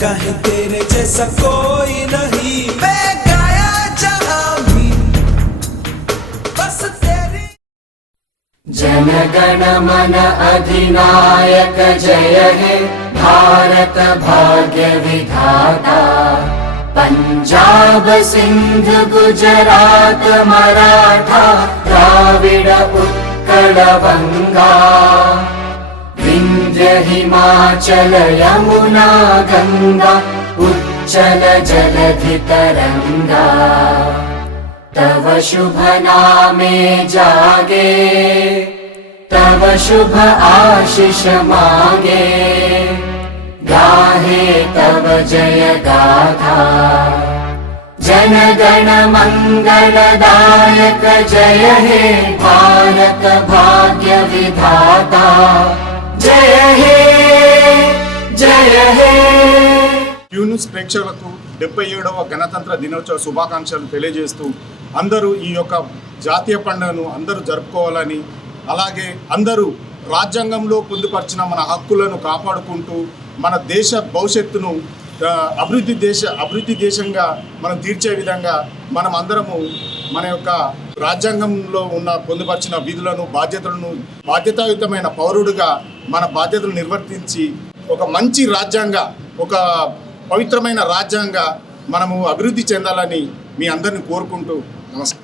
कहीं तेरे जैसा कोई नहीं, मैं गाया जहां भी बस तेरी। जन गण मन अधिनायक जय हे भारत भाग्य विधाता। पंजाब सिंध गुजरात मराठा द्राविड उत्कल बंगा। विंध्य हिमाचल यमुना गंगा उच्चल जलधि तरंगा। तव शुभ नामे जागे, तव शुभ आशीष मांगे। गाहे तव जय गाथा, जन गण मंगलदायक जय हे भारत भाग्य विधाता। जय हे जय हे। క్యూ న్యూస్ ప్రేక్షకులకు 77వ గణతంత్ర దినోత్సవ శుభాకాంక్షలు తెలియజేస్తూ అందరూ ఈ యొక్క జాతీయ పండుగను అందరూ జరుపుకోవాలని, అలాగే అందరూ రాజ్యాంగంలో పొందుపరిచిన మన హక్కులను కాపాడుకుంటూ మన దేశ భవిష్యత్తును అభివృద్ధి దేశంగా మనం తీర్చే విధంగా మనం అందరము మన యొక్క రాజ్యాంగంలో ఉన్న పొందుపరిచిన విధులను బాధ్యతాయుతమైన పౌరుడిగా మన బాధ్యతలు నిర్వర్తించి ఒక మంచి రాజ్యాంగ, ఒక పవిత్రమైన రాజ్యాంగ మనము అభివృద్ధి చెందాలని మీ అందరిని కోరుకుంటూ నమస్కారం.